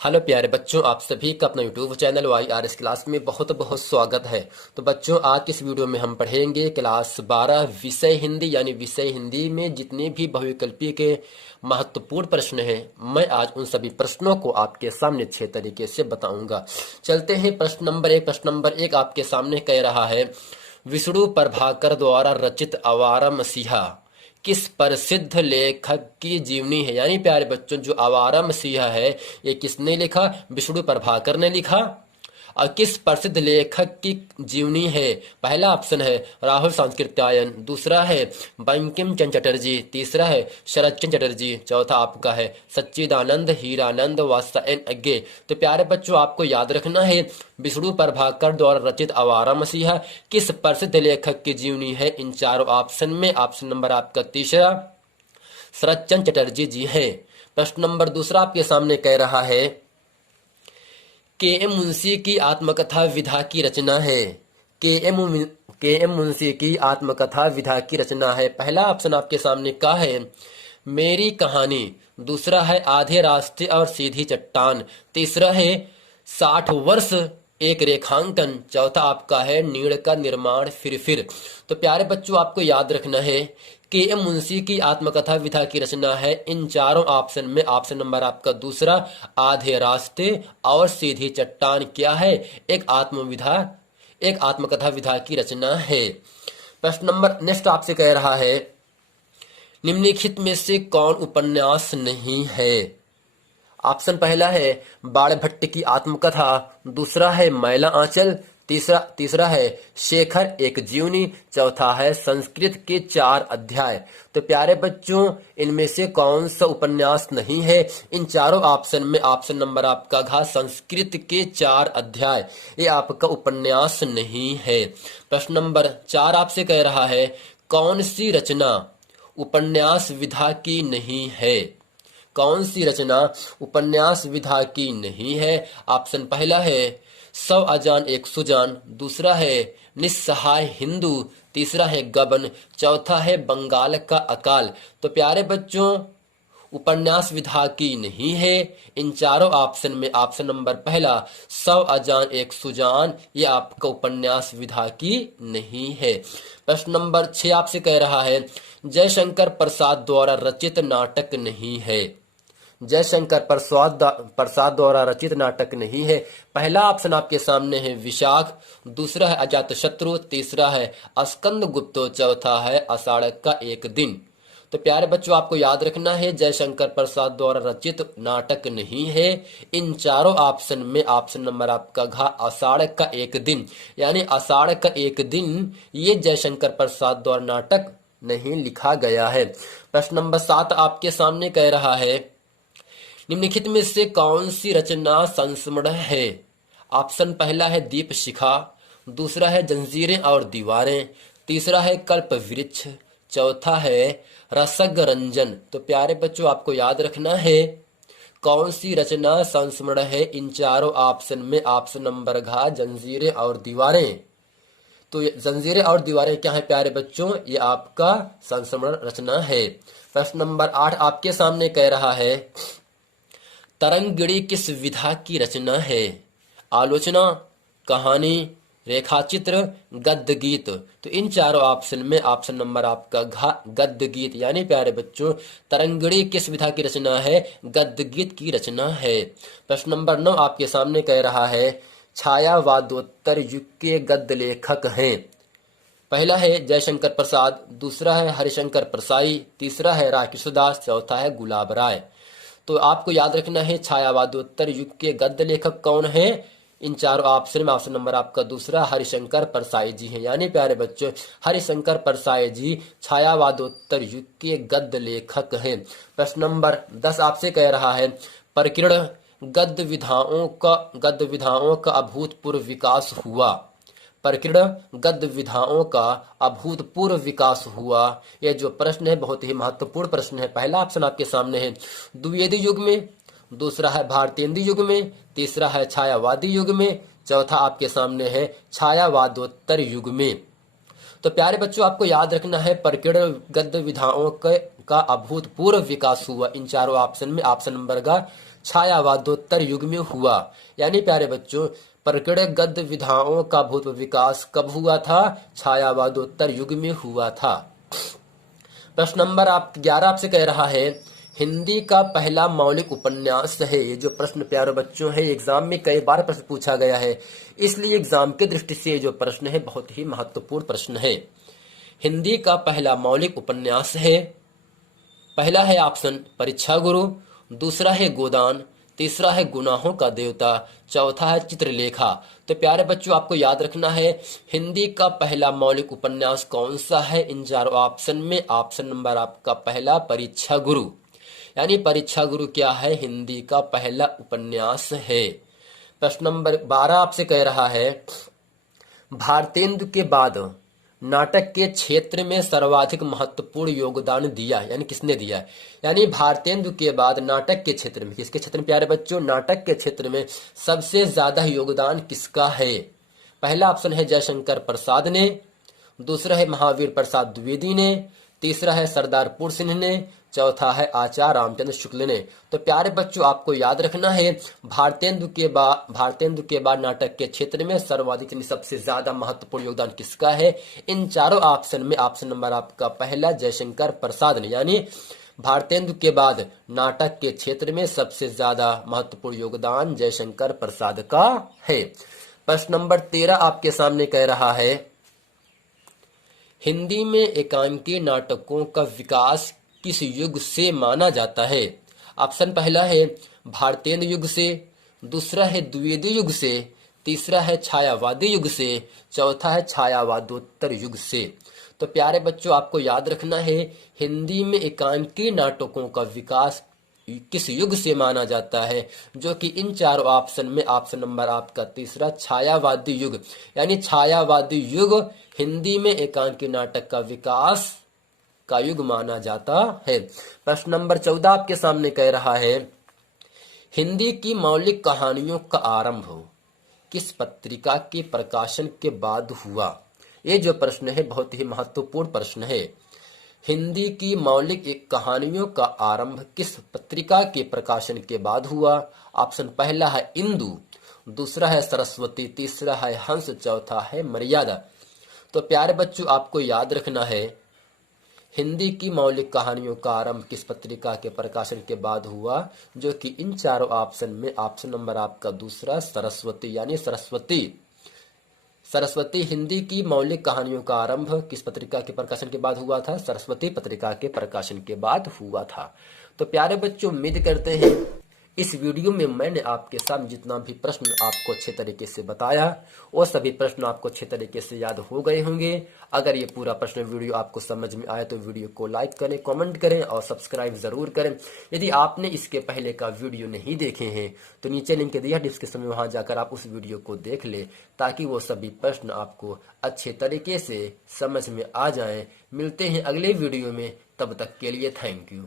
Hello प्यारे बच्चों, आप सभी का अपना यूट्यूब चैनल YRS क्लास में बहुत बहुत स्वागत है। तो बच्चों, आज की इस वीडियो में हम पढ़ेंगे क्लास 12 विषय हिंदी, यानी विषय हिंदी में जितने भी बहुविकल्पी के महत्वपूर्ण प्रश्न हैं, मैं आज उन सभी प्रश्नों को आपके सामने 6 तरीके से बताऊंगा। चलते हैं प्रश्न नंबर 1। प्रश्न नंबर 1 आपके सामने कह रहा है, विष्णु प्रभाकर द्वारा रचित आवारा मसीहा किस प्रसिद्ध लेखक की जीवनी है। यानी प्यारे बच्चों, जो आवारा मसीहा है ये किसने लिखा? विष्णु प्रभाकर ने लिखा। और किस प्रसिद्ध लेखक की जीवनी है? पहला ऑप्शन है राहुल सांकृत्यायन, दूसरा है बंकिम चंद्र चटर्जी, तीसरा है शरद चंद्र चटर्जी, चौथा आपका है सच्चिदानंद हीरानंद वात्स्यायन अज्ञे। तो प्यारे बच्चों, आपको याद रखना है विष्णु प्रभाकर द्वारा रचित आवारा मसीहा किस प्रसिद्ध लेखक की जीवनी है। इन चारों ऑप्शन में ऑप्शन नंबर आपका तीसरा शरद चंद्र चटर्जी जी है। प्रश्न नंबर दूसरा आपके सामने कह रहा है, के.एम. मुंशी की आत्मकथा विधा की रचना है। के.एम. मुंशी की आत्मकथा विधा की रचना है। पहला ऑप्शन आपके सामने क्या है? मेरी कहानी, दूसरा है आधे रास्ते और सीधी चट्टान, तीसरा है 60 वर्ष एक रेखांकन, चौथा आपका है नीड़ का निर्माण फिर। तो प्यारे बच्चों, आपको याद रखना है के.एम. मुंशी की आत्मकथा विधा की रचना है। इन चारों ऑप्शन में ऑप्शन नंबर आपका दूसरा आधे रास्ते और सीधी चट्टान क्या है? एक आत्मकथा विधा की रचना है। प्रश्न नंबर नेक्स्ट आपसे कह रहा है, निम्नलिखित में से कौन उपन्यास नहीं है? ऑप्शन पहला है बाणभट्ट की आत्मकथा, दूसरा है मैला आंचल, तीसरा है शेखर एक जीवनी, चौथा है संस्कृत के 4 अध्याय। तो प्यारे बच्चों, इनमें से कौन सा उपन्यास नहीं है? इन चारों ऑप्शन में ऑप्शन नंबर आपका घ संस्कृत के 4 अध्याय, ये आपका उपन्यास नहीं है। प्रश्न नंबर 4 आपसे कह रहा है, कौन सी रचना उपन्यास विधा की नहीं है? कौन सी रचना उपन्यास विधा की नहीं है? ऑप्शन पहला है 100 अजान एक सुजान, दूसरा है निस्सहाय हिंदू, तीसरा है गबन, चौथा है बंगाल का अकाल। तो प्यारे बच्चों, उपन्यास विधा की नहीं है। इन चारों ऑप्शन में ऑप्शन नंबर पहला 100 अजान एक सुजान, ये आपका उपन्यास विधा की नहीं है। प्रश्न नंबर 6 आपसे कह रहा है, जयशंकर प्रसाद द्वारा रचित नाटक नहीं है। जयशंकर प्रसाद द्वारा रचित नाटक नहीं है। पहला ऑप्शन आपके सामने है विशाख, दूसरा है अजातशत्रु, तीसरा है स्कंद गुप्तो, चौथा है आषाढ़ का एक दिन। तो प्यारे बच्चों, आपको याद रखना है जयशंकर प्रसाद द्वारा रचित नाटक नहीं है। इन चारों ऑप्शन में ऑप्शन नंबर आपका घ आषाढ़ का एक दिन, यानी आषाढ़ का एक दिन ये जयशंकर प्रसाद द्वारा नाटक नहीं लिखा गया है। प्रश्न नंबर 7 आपके सामने कह रहा है, निम्नलिखित में से कौन सी रचना संस्मरण है? ऑप्शन पहला है दीप शिखा, दूसरा है जंजीरें और दीवारें, तीसरा है कल्प वृक्ष, चौथा है रसग रंजन। तो प्यारे बच्चों, आपको याद रखना है कौन सी रचना संस्मरण है। इन चारों ऑप्शन में ऑप्शन नंबर घ जंजीरें और दीवारें। तो जंजीरें और दीवारें क्या है प्यारे बच्चों? ये आपका संस्मरण रचना है। प्रश्न नंबर 8 आपके सामने कह रहा है, तरंगिणी किस विधा की रचना है? आलोचना, कहानी, रेखाचित्र, गद्य गीत। तो इन चारों ऑप्शन में ऑप्शन नंबर आपका घ गद्य गीत, यानी प्यारे बच्चों तरंगिणी किस विधा की रचना है? गद्य गीत की रचना है। प्रश्न नंबर 9 आपके सामने कह रहा है, छायावादोत्तर युग के गद्य लेखक हैं। पहला है जयशंकर प्रसाद, दूसरा है हरिशंकर परसाई, तीसरा है राकृष्णदास, चौथा है गुलाब राय। तो आपको याद रखना है छायावादोत्तर युग के गद्य लेखक कौन है। इन चारों ऑप्शन में ऑप्शन नंबर आपका दूसरा हरिशंकर परसाई जी हैं, यानी प्यारे बच्चों हरिशंकर परसाई जी छायावादोत्तर युग के गद्य लेखक हैं। प्रश्न नंबर 10 आपसे कह रहा है, प्रकीर्ण गद्य विधाओं का अभूतपूर्व विकास हुआ। प्रकीर्ण गद्य विधाओं का अभूतपूर्व विकास हुआ। यह जो प्रश्न है बहुत ही महत्वपूर्ण प्रश्न है। पहला ऑप्शन आपके सामने है द्विवेदी युग में, दूसरा है भारतेंदु युग में, तीसरा है छायावादी युग में, चौथा आपके सामने है छायावादोत्तर युग में। तो प्यारे बच्चों, आपको याद रखना है प्रकीर्ण गद्य विधाओं का अभूतपूर्व विकास हुआ। इन चारों ऑप्शन में ऑप्शन नंबर का छायावादोत्तर युग में हुआ। यानी प्यारे बच्चों, प्रकरण गद्य विधाओं का भूतपूर्व विकास कब हुआ था? छायावादोत्तर युग में हुआ था। प्रश्न नंबर 11 आपसे कह रहा है, हिंदी का पहला मौलिक उपन्यास है। ये जो प्रश्न प्यारे बच्चों है, एग्जाम में कई बार प्रश्न पूछा गया है, इसलिए एग्जाम के दृष्टि से ये जो प्रश्न है बहुत ही महत्वपूर्ण प्रश्न है। हिंदी का पहला मौलिक उपन्यास है। पहला है ऑप्शन परीक्षा गुरु, दूसरा है गोदान, तीसरा है गुनाहों का देवता, चौथा है चित्रलेखा। तो प्यारे बच्चों, आपको याद रखना है हिंदी का पहला मौलिक उपन्यास कौन सा है। इन चारों ऑप्शन में ऑप्शन नंबर आपका पहला परीक्षा गुरु। यानी परीक्षा गुरु क्या है? हिंदी का पहला उपन्यास है। प्रश्न नंबर 12 आपसे कह रहा है, भारतेंदु के बाद नाटक के क्षेत्र में सर्वाधिक महत्वपूर्ण योगदान दिया, यानी किसने दिया? यानी भारतेंदु के बाद नाटक के क्षेत्र में, किसके क्षेत्र में प्यारे बच्चों? नाटक के क्षेत्र में सबसे ज्यादा योगदान किसका है? पहला ऑप्शन है जयशंकर प्रसाद ने, दूसरा है महावीर प्रसाद द्विवेदी ने, तीसरा है सरदार पुर सिंह ने, चौथा है आचार्य रामचंद्र शुक्ल ने। तो प्यारे बच्चों, आपको याद रखना है भारतेंदु के बाद नाटक के क्षेत्र में सर्वाधिक यानी सबसे ज्यादा महत्वपूर्ण योगदान किसका है? इन चारों ऑप्शन में ऑप्शन नंबर आपका पहला जयशंकर प्रसाद ने। यानी भारतेंदु के बाद नाटक के क्षेत्र में सबसे ज्यादा महत्वपूर्ण योगदान जयशंकर प्रसाद का है। प्रश्न नंबर 13 आपके सामने कह रहा है, हिंदी में एकांकी नाटकों का विकास किस युग से माना जाता है? ऑप्शन पहला है भारतेंदु युग से, दूसरा है द्विवेदी युग से, तीसरा है छायावादी युग से, चौथा है छायावादोत्तर युग से। तो प्यारे बच्चों, आपको याद रखना है हिंदी में एकांकी नाटकों का विकास किस युग से माना जाता है, जो कि इन चारों ऑप्शन में ऑप्शन नंबर आपका तीसरा छायावादी युग। यानी छायावादी युग हिंदी में एकांकी नाटक का विकास का युग माना जाता है। प्रश्न नंबर 14 आपके सामने कह रहा है, हिंदी की मौलिक कहानियों का आरंभ किस पत्रिका के प्रकाशन के बाद हुआ? ये जो प्रश्न है बहुत ही महत्वपूर्ण प्रश्न है। हिंदी की मौलिक कहानियों का आरंभ किस पत्रिका के प्रकाशन के बाद हुआ? ऑप्शन पहला है इंदु, दूसरा है सरस्वती, तीसरा है हंस, चौथा है मर्यादा। तो प्यारे बच्चों, आपको याद रखना है हिंदी की मौलिक कहानियों का आरंभ किस पत्रिका के प्रकाशन के बाद हुआ, जो कि इन चारों ऑप्शन में ऑप्शन नंबर आपका दूसरा सरस्वती। यानी सरस्वती हिंदी की मौलिक कहानियों का आरंभ किस पत्रिका के प्रकाशन के बाद हुआ था? सरस्वती पत्रिका के प्रकाशन के बाद हुआ था। तो प्यारे बच्चों, उम्मीद करते हैं इस वीडियो में मैंने आपके सामने जितना भी प्रश्न आपको अच्छे तरीके से बताया, वो सभी प्रश्न आपको अच्छे तरीके से याद हो गए होंगे। अगर ये पूरा प्रश्न वीडियो आपको समझ में आए तो वीडियो को लाइक करें, कमेंट करें और सब्सक्राइब जरूर करें। यदि आपने इसके पहले का वीडियो नहीं देखे हैं तो नीचे लिंक दिया डिस्क्रिप्शन में, वहां जाकर आप उस वीडियो को देख ले, ताकि वो सभी प्रश्न आपको अच्छे तरीके से समझ में आ जाएं। मिलते हैं अगले वीडियो में, तब तक के लिए थैंक यू।